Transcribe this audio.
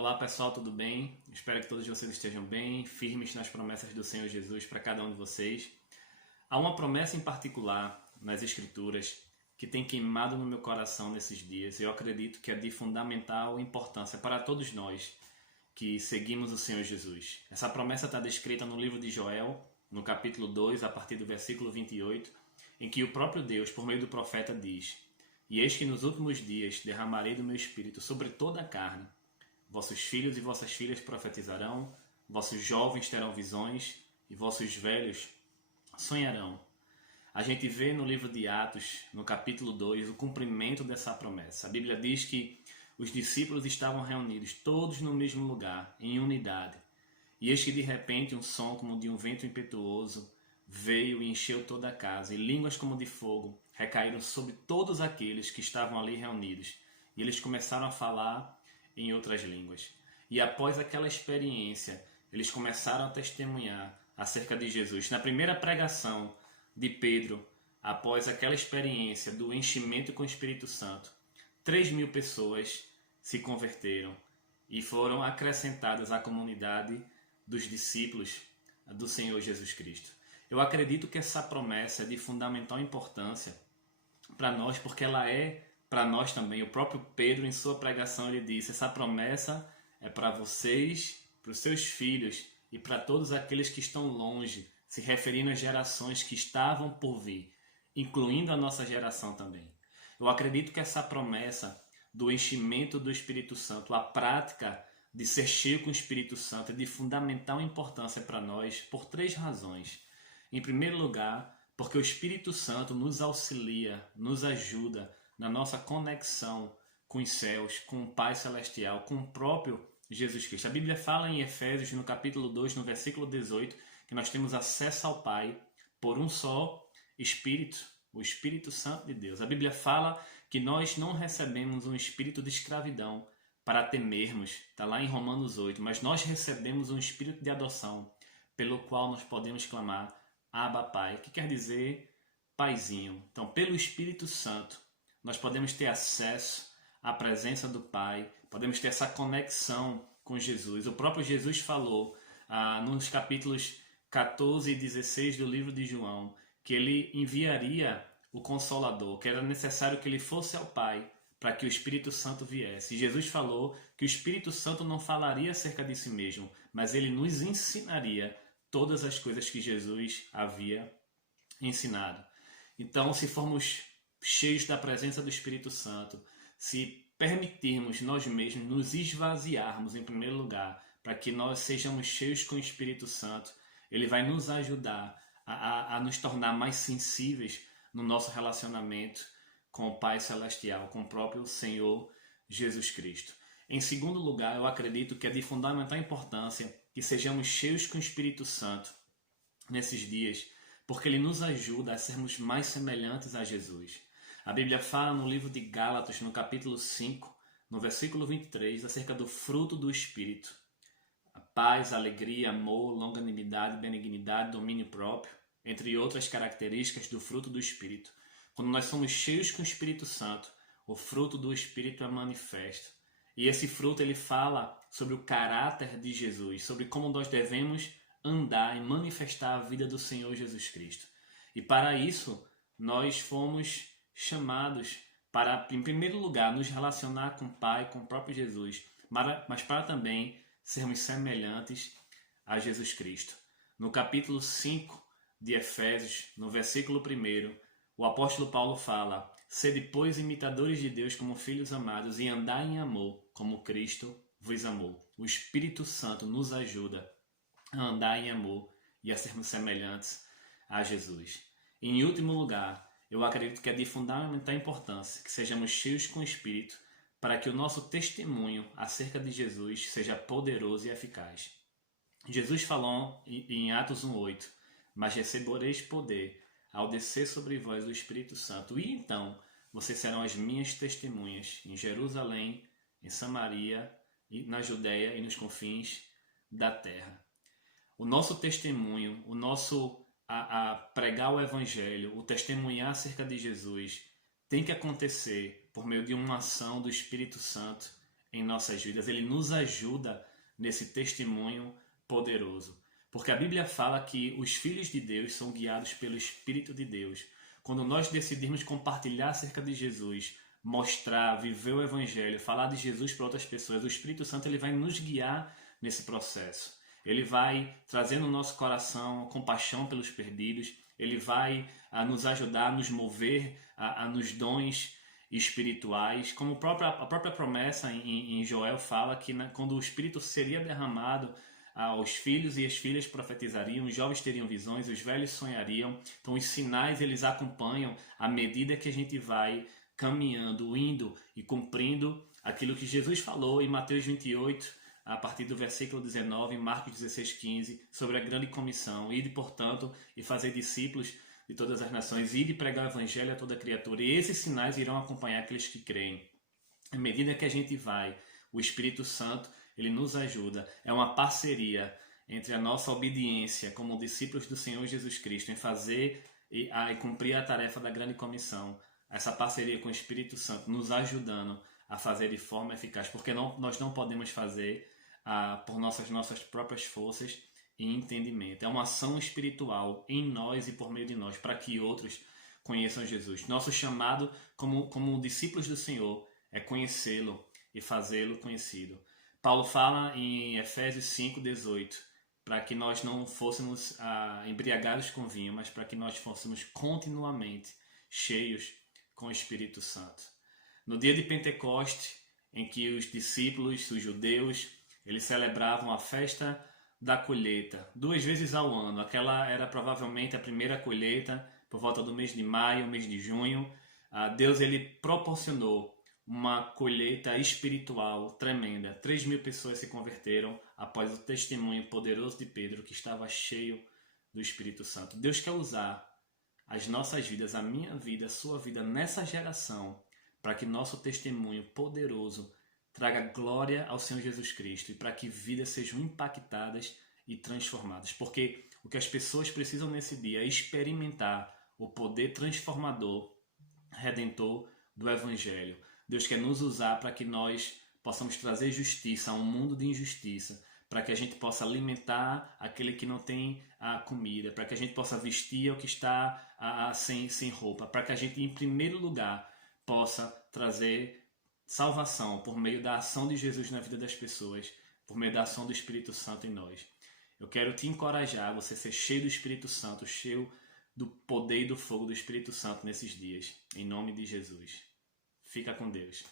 Olá pessoal, tudo bem? Espero que todos vocês estejam bem, firmes nas promessas do Senhor Jesus para cada um de vocês. Há uma promessa em particular nas Escrituras que tem queimado no meu coração nesses dias e eu acredito que é de fundamental importância para todos nós que seguimos o Senhor Jesus. Essa promessa está descrita no livro de Joel, no capítulo 2, a partir do versículo 28, em que o próprio Deus, por meio do profeta, diz: "E eis que nos últimos dias derramarei do meu espírito sobre toda a carne. Vossos filhos e vossas filhas profetizarão, vossos jovens terão visões e vossos velhos sonharão." A gente vê no livro de Atos, no capítulo 2, o cumprimento dessa promessa. A Bíblia diz que os discípulos estavam reunidos todos no mesmo lugar, em unidade. E eis que de repente um som como de um vento impetuoso veio e encheu toda a casa, e línguas como de fogo recaíram sobre todos aqueles que estavam ali reunidos. E eles começaram a falar em outras línguas. E após aquela experiência, eles começaram a testemunhar acerca de Jesus. Na primeira pregação de Pedro, após aquela experiência do enchimento com o Espírito Santo, 3.000 pessoas se converteram e foram acrescentadas à comunidade dos discípulos do Senhor Jesus Cristo. Eu acredito que essa promessa é de fundamental importância para nós, porque ela é para nós também. O próprio Pedro, em sua pregação, ele disse: essa promessa é para vocês, para os seus filhos e para todos aqueles que estão longe, se referindo às gerações que estavam por vir, incluindo a nossa geração também. Eu acredito que essa promessa do enchimento do Espírito Santo, a prática de ser cheio com o Espírito Santo, é de fundamental importância para nós por 3 razões. Em primeiro lugar, porque o Espírito Santo nos auxilia, nos ajuda na nossa conexão com os céus, com o Pai Celestial, com o próprio Jesus Cristo. A Bíblia fala em Efésios, no capítulo 2, no versículo 18, que nós temos acesso ao Pai por um só Espírito, o Espírito Santo de Deus. A Bíblia fala que nós não recebemos um espírito de escravidão para temermos, está lá em Romanos 8, mas nós recebemos um espírito de adoção, pelo qual nós podemos clamar: Abba, Pai, que quer dizer Paizinho. Então, pelo Espírito Santo, nós podemos ter acesso à presença do Pai, podemos ter essa conexão com Jesus. O próprio Jesus falou nos capítulos 14 e 16 do livro de João que ele enviaria o Consolador, que era necessário que ele fosse ao Pai para que o Espírito Santo viesse. E Jesus falou que o Espírito Santo não falaria acerca de si mesmo, mas ele nos ensinaria todas as coisas que Jesus havia ensinado. Então, se formos cheios da presença do Espírito Santo, se permitirmos nós mesmos nos esvaziarmos em primeiro lugar, para que nós sejamos cheios com o Espírito Santo, ele vai nos ajudar a nos tornar mais sensíveis no nosso relacionamento com o Pai Celestial, com o próprio Senhor Jesus Cristo. Em segundo lugar, eu acredito que é de fundamental importância que sejamos cheios com o Espírito Santo nesses dias, porque ele nos ajuda a sermos mais semelhantes a Jesus. A Bíblia fala no livro de Gálatas, no capítulo 5, no versículo 23, acerca do fruto do Espírito: a paz, alegria, amor, longanimidade, benignidade, domínio próprio, entre outras características do fruto do Espírito. Quando nós somos cheios com o Espírito Santo, o fruto do Espírito é manifesto. E esse fruto ele fala sobre o caráter de Jesus, sobre como nós devemos andar e manifestar a vida do Senhor Jesus Cristo. E para isso, nós fomos chamados para, em primeiro lugar, nos relacionar com o Pai, com o próprio Jesus, mas para também sermos semelhantes a Jesus Cristo. No capítulo 5 de Efésios, no versículo 1, o apóstolo Paulo fala: "Sede, pois, imitadores de Deus como filhos amados, e andai em amor, como Cristo vos amou." O Espírito Santo nos ajuda a andar em amor e a sermos semelhantes a Jesus. E, em último lugar, eu acredito que é de fundamental importância que sejamos cheios com o Espírito para que o nosso testemunho acerca de Jesus seja poderoso e eficaz. Jesus falou em Atos 1:8: "Mas recebereis poder ao descer sobre vós o Espírito Santo, e então vocês serão as minhas testemunhas em Jerusalém, em Samaria, na Judéia e nos confins da terra." O nosso testemunho, o nosso a pregar o Evangelho, o testemunhar acerca de Jesus, tem que acontecer por meio de uma ação do Espírito Santo em nossas vidas, ele nos ajuda nesse testemunho poderoso. Porque a Bíblia fala que os filhos de Deus são guiados pelo Espírito de Deus. Quando nós decidimos compartilhar acerca de Jesus, mostrar, viver o Evangelho, falar de Jesus para outras pessoas, o Espírito Santo ele vai nos guiar nesse processo. Ele vai trazer no nosso coração compaixão pelos perdidos, ele vai nos ajudar a nos mover nos dons espirituais, como a própria promessa em Joel fala que quando o Espírito seria derramado, os filhos e as filhas profetizariam, os jovens teriam visões, os velhos sonhariam. Então os sinais eles acompanham à medida que a gente vai caminhando, indo e cumprindo aquilo que Jesus falou em Mateus 28, a partir do versículo 19, Marcos 16:15, sobre a grande comissão. Ide, portanto, e fazer discípulos de todas as nações, ide pregar o evangelho a toda criatura. E esses sinais irão acompanhar aqueles que creem. À medida que a gente vai, o Espírito Santo ele nos ajuda. É uma parceria entre a nossa obediência como discípulos do Senhor Jesus Cristo em fazer e cumprir a tarefa da grande comissão. Essa parceria com o Espírito Santo nos ajudando a fazer de forma eficaz, porque nós não podemos fazer por nossas próprias forças e entendimento. É uma ação espiritual em nós e por meio de nós, para que outros conheçam Jesus. Nosso chamado como discípulos do Senhor é conhecê-lo e fazê-lo conhecido. Paulo fala em Efésios 5:18, para que nós não fôssemos embriagados com vinho, mas para que nós fôssemos continuamente cheios com o Espírito Santo. No dia de Pentecoste, em que os discípulos, os judeus, eles celebravam a festa da colheita 2 vezes ao ano. Aquela era provavelmente a primeira colheita, por volta do mês de maio, mês de junho. Deus ele proporcionou uma colheita espiritual tremenda. 3.000 pessoas se converteram após o testemunho poderoso de Pedro, que estava cheio do Espírito Santo. Deus quer usar as nossas vidas, a minha vida, a sua vida, nessa geração, para que nosso testemunho poderoso traga glória ao Senhor Jesus Cristo e para que vidas sejam impactadas e transformadas. Porque o que as pessoas precisam nesse dia é experimentar o poder transformador, redentor do Evangelho. Deus quer nos usar para que nós possamos trazer justiça a um mundo de injustiça, para que a gente possa alimentar aquele que não tem a comida, para que a gente possa vestir o que está sem roupa, para que a gente, em primeiro lugar, possa trazer salvação por meio da ação de Jesus na vida das pessoas, por meio da ação do Espírito Santo em nós. Eu quero te encorajar a você ser cheio do Espírito Santo, cheio do poder e do fogo do Espírito Santo nesses dias, em nome de Jesus. Fica com Deus.